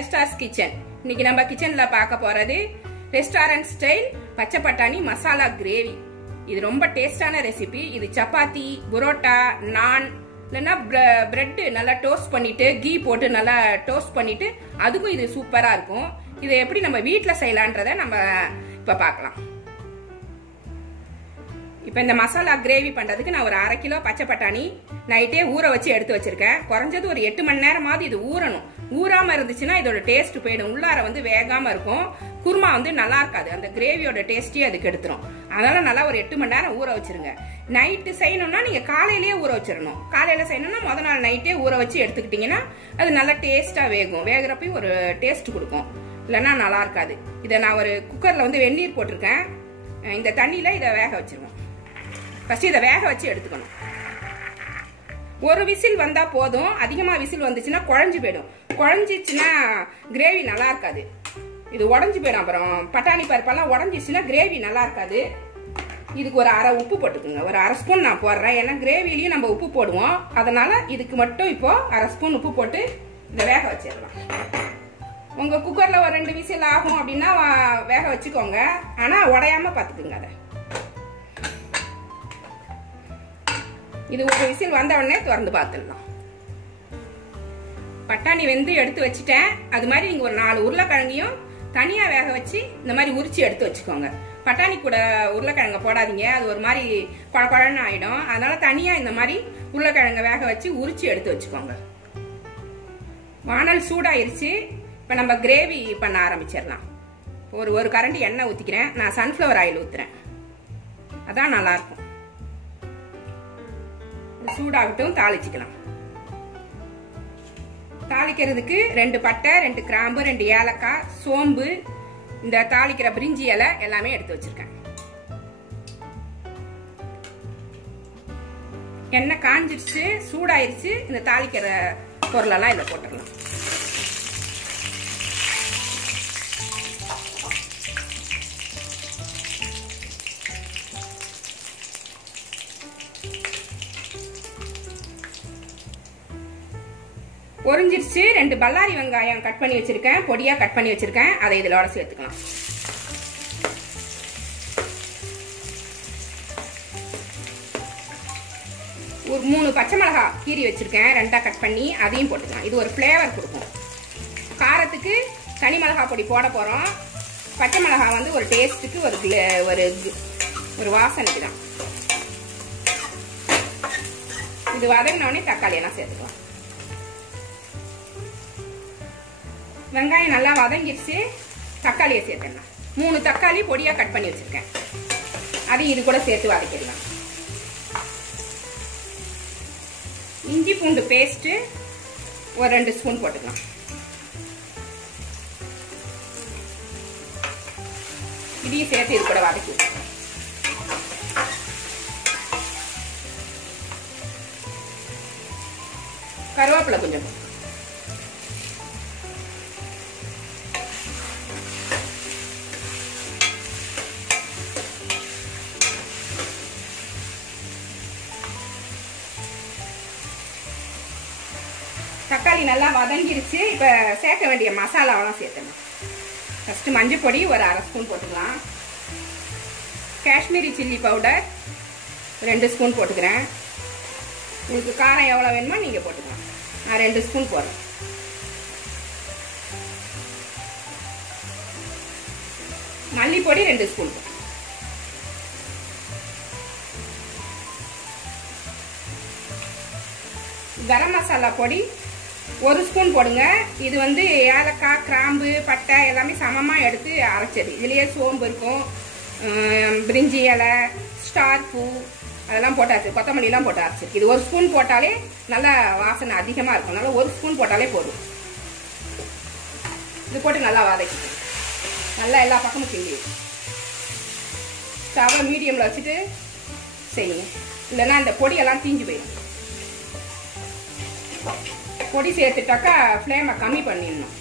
5 stars kitchen. இன்னைக்கு நம்ம கிச்சன்ல பார்க்க போறது ரெஸ்டாரண்ட் ஸ்டைல் பச்சை பட்டாணி மசாலா கிரேவி. இது ரொம்ப டேஸ்டான ரெசிபி. இது சப்பாத்தி, புரோட்டா, நான் இல்லைன்னா பிரெட் நல்லா டோஸ்ட் பண்ணிட்டு கீ போட்டு நல்லா டோஸ்ட் பண்ணிட்டு அதுக்கும் இது சூப்பரா இருக்கும். இதை எப்படி நம்ம வீட்டில் செய்யலான்றத நம்ம இப்ப பார்க்கலாம். இப்போ இந்த மசாலா கிரேவி பண்றதுக்கு நான் ஒரு 1/2 கிலோ பச்சை பட்டாணி நைட்டே ஊற வச்சு எடுத்து வச்சிருக்கேன். குறைஞ்சது ஒரு 8 மணி நேரமாவது இது ஊறணும். ஊறாம இருந்துச்சுன்னா இதோட டேஸ்ட் போயிடும், உள்ளார வந்து வேகாம இருக்கும், குருமா வந்து நல்லா இருக்காது, அந்த கிரேவியோட டேஸ்டே அதுக்கு எடுத்துரும். அதனால நல்லா ஒரு 8 மணி நேரம் ஊற வச்சிருங்க. நைட்டு செய்யணும்னா நீங்க காலையிலேயே ஊற வச்சிடணும். காலையில செய்யணும்னா முத நாள் நைட்டே ஊற வச்சு எடுத்துக்கிட்டீங்கன்னா அது நல்லா டேஸ்டா வேகும். வேகிறப்பையும் ஒரு டேஸ்ட் கொடுக்கும், இல்லைன்னா நல்லா இருக்காது. இதை நான் ஒரு குக்கர்ல வந்து வெந்நீர் போட்டிருக்கேன். இந்த தண்ணியில இதை வேக வச்சிருவோம். ஃபர்ஸ்ட் இதை வேக வச்சு எடுத்துக்கணும். ஒரு விசில் வந்தா போதும். அதிகமா விசில் வந்துச்சுன்னா குழஞ்சு போயிடும். குழஞ்சிச்சுன்னா கிரேவி நல்லா இருக்காது, இது உடஞ்சு போயிடும். அப்புறம் பட்டாணி பருப்பெல்லாம் உடஞ்சிச்சுன்னா கிரேவி நல்லா இருக்காது. இதுக்கு ஒரு 1/2 உப்பு போட்டுக்குங்க. ஒரு 1/2 ஸ்பூன் நான் போடுறேன், ஏன்னா கிரேவிலையும் நம்ம உப்பு போடுவோம். அதனால இதுக்கு மட்டும் இப்போ 1/2 ஸ்பூன் உப்பு போட்டு இதை வேக வச்சிடலாம். உங்க குக்கர்ல ஒரு 2 விசில் ஆகும் அப்படின்னா வேக வச்சுக்கோங்க, ஆனா உடையாம பாத்துக்குங்க. அதை இது ஒரு விசில் வந்த உடனே திறந்து பார்த்துடலாம். பட்டாணி வெந்து எடுத்து வச்சுட்டேன். அது மாதிரி நீங்க ஒரு 4 உருளைக்கிழங்கையும் தனியா வேக வச்சு இந்த மாதிரி உரிச்சு எடுத்து வச்சுக்கோங்க. பட்டாணி கூட உருளைக்கிழங்க போடாதீங்க, அது ஒரு மாதிரி குழன்னு ஆயிடும். அதனால தனியா இந்த மாதிரி உருளைக்கிழங்க வேக வச்சு உரிச்சு எடுத்து வச்சுக்கோங்க. வானல் சூடாயிருச்சு. இப்ப நம்ம கிரேவி பண்ண ஆரம்பிச்சிடலாம். ஒரு கரண்டி எண்ணெய் ஊத்திக்கிறேன். நான் சன்ஃபிளவர் ஆயில் ஊத்துறேன், அதான் நல்லா இருக்கும். சூடாகட்டும், தாளிச்சுக்கலாம். தாளிக்கிறதுக்கு 2 பட்டை, 2 கிராம்பு, 2 ஏலக்காய், சோம்பு, இந்த தாளிக்கிற பிரிஞ்சி இலை எல்லாமே எடுத்து வச்சிருக்கேன். எண்ணெய் காஞ்சிருச்சு, சூடாயிருச்சு. இந்த தாளிக்கிற பொருளெல்லாம் இதில் போட்டுடலாம். பொரிஞ்சிருச்சு. 2 பல்லாரி வெங்காயம் கட் பண்ணி வச்சிருக்கேன், பொடியா கட் பண்ணி வச்சிருக்கேன். அதை இதோட சேர்த்துக்கலாம். ஒரு 3 பச்சை மிளகாய் கீரி வச்சிருக்கேன், 2ஆ கட் பண்ணி, அதையும் போட்டுக்கலாம். இது ஒரு ஃபிளேவர் கொடுக்கும். காரத்துக்கு தனி மிளகாய் பொடி போட போறோம். பச்சை மிளகாய் வந்து ஒரு டேஸ்ட்டுக்கு, ஒரு வாசனைக்கு தான். இது வதங்கினோடனே தக்காளி எல்லாம் சேர்த்துக்கலாம். வெங்காயம் நல்லா வதங்கிடுச்சு, தக்காளியை சேர்த்துடலாம். 3 தக்காளி பொடியா கட் பண்ணி வச்சிருக்கேன், அதையும் இது கூட சேர்த்து வதக்கிடலாம். இஞ்சி பூண்டு பேஸ்ட் ஒரு 2 ஸ்பூன் போட்டுக்கலாம். இதையும் சேர்த்து இது கூட வதக்கி கருவேப்பிலை கொஞ்சம். தக்காளி நல்லா வதங்கிருச்சு. இப்ப சேர்க்க வேண்டிய மசாலாவெல்லாம் சேர்த்தணும். ஃபர்ஸ்ட் மஞ்சள் பொடி ஒரு 1/2 ஸ்பூன் போட்டுக்கலாம். காஷ்மீரி சில்லி பவுடர் 2 ஸ்பூன் போட்டுக்கிறேன். உங்களுக்கு காரம் எவ்வளவு வேணுமோ நீங்க போட்டுக்கலாம். நான் 2 ஸ்பூன் போடுறேன். மல்லிப்பொடி 2 ஸ்பூன். கரம் மசாலா பொடி 1 ஸ்பூன் போடுங்க. இது வந்து ஏலக்காய், கிராம்பு, பட்டை எல்லாமே சமமா எடுத்து அரைச்சது. இதுலயே சோம்பு இருக்கும், பிரிஞ்சி இலை, ஸ்டார் பூ அதெல்லாம் போட்டாச்சு, கொத்தமல்லி எல்லாம் போட்டு அரைச்சிருக்கு. இது 1 ஸ்பூன் போட்டாலே நல்லா வாசனை அதிகமா இருக்கும். நல்லா 1 ஸ்பூன் போட்டாலே போதும். இது போட்டு நல்லா வதக்கி நல்லா எல்லா பக்கமும் கிண்டி ஸ்டவ்வை மீடியம்ல வச்சுட்டு செய்யுங்க, இல்லைன்னா இந்த பொடியெல்லாம் தீஞ்சு போயிடும். பொடி சேர்த்துட்டாக்கா ஃப்ளேமை கம்மி பண்ணிடணும்.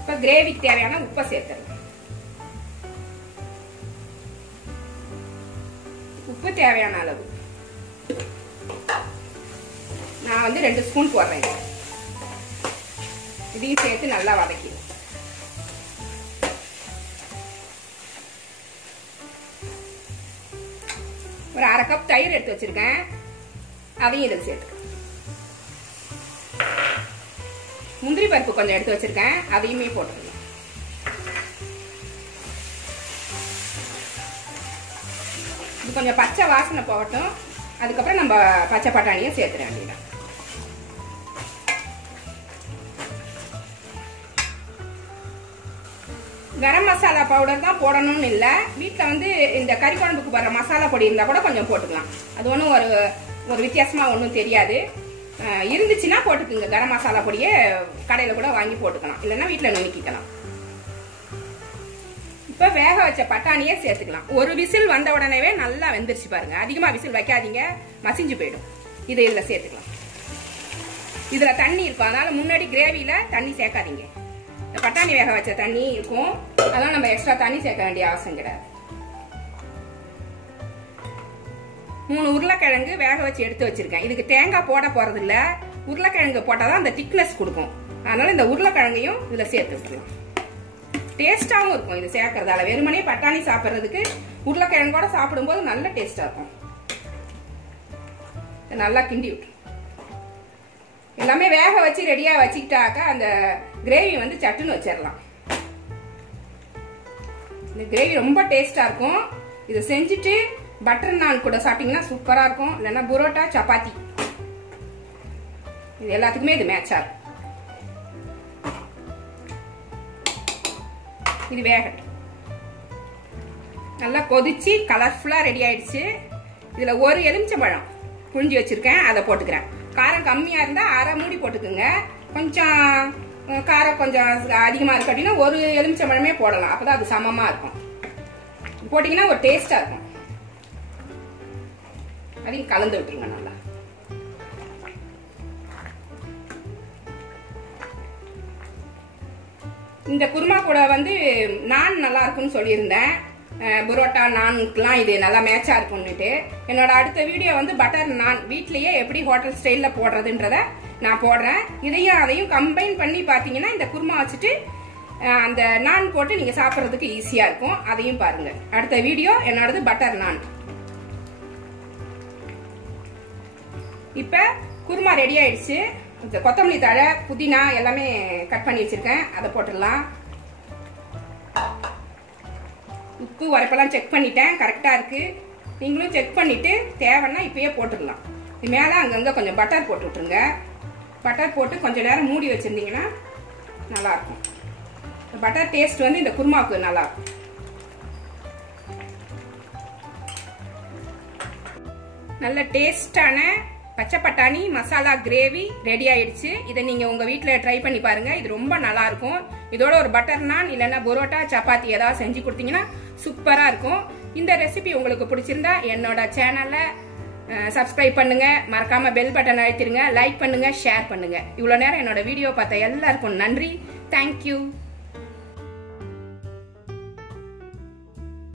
இப்போ கிரேவிக்கு தேவையான உப்பை சேர்த்துடலாம். உப்பு தேவையான அளவு. நான் நான் வந்து 2 ஸ்பூன் போடுறேன். இதையும் சேர்த்து நல்லா வதக்கி ஒரு 1/2 கப் தயிர் எடுத்து வச்சிருக்கேன். அதையும் இதில் சேர்த்து. முந்திரி பருப்பு கொஞ்சம் எடுத்து வச்சிருக்கேன். அதையுமே போட்டுக்கலாம். இது கொஞ்சம் பச்சை வாசனை போகட்டும். அதுக்கப்புறம் நம்ம பச்சை பட்டாணியை சேர்த்துட வேண்டியதான். கரம் மசாலா பவுடர் தான் போடணும்னு இல்லை. வீட்டில் வந்து இந்த கறி குழம்புக்கு போடுற மசாலா பொடி இருந்தால் கூட கொஞ்சம் போட்டுக்கலாம். அது ஒன்றும் ஒரு வித்தியாசமாக ஒன்றும் தெரியாது. இருந்துச்சுன்னா போட்டுக்குங்க. கரம் மசாலா பொடியை கடையில் கூட வாங்கி போட்டுக்கலாம். இல்லைன்னா வீட்டில் நுணுக்கிக்கலாம். இப்போ வேக வச்ச பட்டாணியே சேர்த்துக்கலாம். ஒரு விசில் வந்த உடனேவே நல்லா வெந்துருச்சு பாருங்க. அதிகமாக விசில் வைக்காதீங்க, மசிஞ்சு போயிடும். இதை இதில் சேர்த்துக்கலாம். இதில் தண்ணி இருக்கும், அதனால முன்னாடி கிரேவியில் தண்ணி சேர்க்காதீங்க. இந்த பட்டாணி வேக வச்ச தண்ணி இருக்கும், அதெல்லாம் நம்ம எக்ஸ்ட்ரா தண்ணி சேர்க்க வேண்டிய அவசியம் கிடையாது. 3 உருளைக்கிழங்கு வேக வச்சு எடுத்து வச்சிருக்கேன். இதுக்கு தேங்காய் போட போறது இல்ல, உருளைக்கிழங்கு போட்டாதான் அந்த திக்னஸ் கொடுக்கும். அதனால இந்த உருளைக்கிழங்கையும் இதுல சேர்த்து விட்டுருலாம். டேஸ்டாவும் இருக்கும் இது சேர்க்கறதால. வெறுமனே பட்டாணி சாப்பிட்றதுக்கு உருளைக்கிழங்கோட சாப்பிடும்போது நல்ல டேஸ்டா இருக்கும். நல்லா கிண்டி விட்டு எல்லாமே வேக வச்சு ரெடியா வச்சுக்கிட்டாக்க அந்த கிரேவி வந்து சட்டுன்னு வச்சிடலாம். இந்த கிரேவி ரொம்ப டேஸ்டா இருக்கும். இதை செஞ்சுட்டு பட்டர் நான் கூட சாப்பிட்டீங்கன்னா சூப்பரா இருக்கும். இல்லைன்னா புரோட்டா, சப்பாத்தி, இது எல்லாத்துக்குமே இது மேட்சா இருக்கும். இது வேகட்டும். நல்லா கொதிச்சு கலர்ஃபுல்லா ரெடி ஆயிடுச்சு. இதுல ஒரு எலுமிச்சம்பழம் புழிஞ்சு வச்சிருக்கேன், அதை போட்டுக்கிறேன். காரம் கம்மியா இருந்தா 1/2 மூடி போட்டுக்குங்க. கொஞ்சம் காரம் கொஞ்சம் அதிகமா இருக்கு அப்படின்னா ஒரு எலுமிச்சம்பழமே போடலாம். அப்பதான் அது சமமா இருக்கும். போட்டீங்கன்னா ஒரு டேஸ்டா இருக்கும். அதையும் கலந்து விட்டுருங்க நல்லா. இந்த குருமா கூட வந்து நான் நல்லா இருக்கும்னு சொல்லியிருந்தேன். புரோட்டா நான்லாம் இது நல்லா மேட்சா இருக்கும்னுட்டு. என்னோட அடுத்த வீடியோ வந்து பட்டர் நான் வீட்லயே எப்படி ஹோட்டல் ஸ்டைல்ல போடுறதுன்றத நான் போடுறேன். இதையும் அதையும் கம்பைன் பண்ணி பாத்தீங்கன்னா இந்த குருமா வச்சுட்டு அந்த நான் போட்டு நீங்க சாப்பிட்றதுக்கு ஈஸியா இருக்கும். அதையும் பாருங்க. அடுத்த வீடியோ என்னோடது பட்டர் நான். இப்ப குருமா ரெடி ஆயிடுச்சு. கொத்தமல்லி தழை, புதினா எல்லாமே கட் பண்ணி வச்சிருக்கேன், அதை போட்டுடலாம். உப்பு உரைப்பெல்லாம் செக் பண்ணிட்டேன், கரெக்டா இருக்கு. நீங்களும் செக் பண்ணிட்டு தேவைன்னா இப்பயே போட்டுடலாம். இது மேல அங்கங்க கொஞ்சம் பட்டர் போட்டு விட்டுருங்க. பட்டர் போட்டு கொஞ்ச நேரம் மூடி வச்சிருந்தீங்கன்னா நல்லா இருக்கும். பட்டர் டேஸ்ட் வந்து இந்த குருமாவுக்கு நல்லா இருக்கும். நல்ல டேஸ்டான பச்சை பட்டாணி மசாலா கிரேவி ரெடி ஆயிடுச்சு. இதை நீங்க உங்க வீட்டுல ட்ரை பண்ணி பாருங்க. இது ரொம்ப நல்லா இருக்கும். இதோட ஒரு பட்டர் நான் இல்லைன்னா புரோட்டா, சப்பாத்தி ஏதாவது செஞ்சு கொடுத்தீங்கன்னா சூப்பரா இருக்கும். இந்த ரெசிபி உங்களுக்கு பிடிச்சிருந்தா என்னோட சேனல்ல சப்ஸ்கிரைப் பண்ணுங்க, மறக்காம பெல் பட்டன் அழுத்திடுங்க, லைக் பண்ணுங்க, ஷேர் பண்ணுங்க. இவ்வளவு நேரம் என்னோட வீடியோ பார்த்த எல்லாருக்கும் நன்றி. தேங்க்யூ.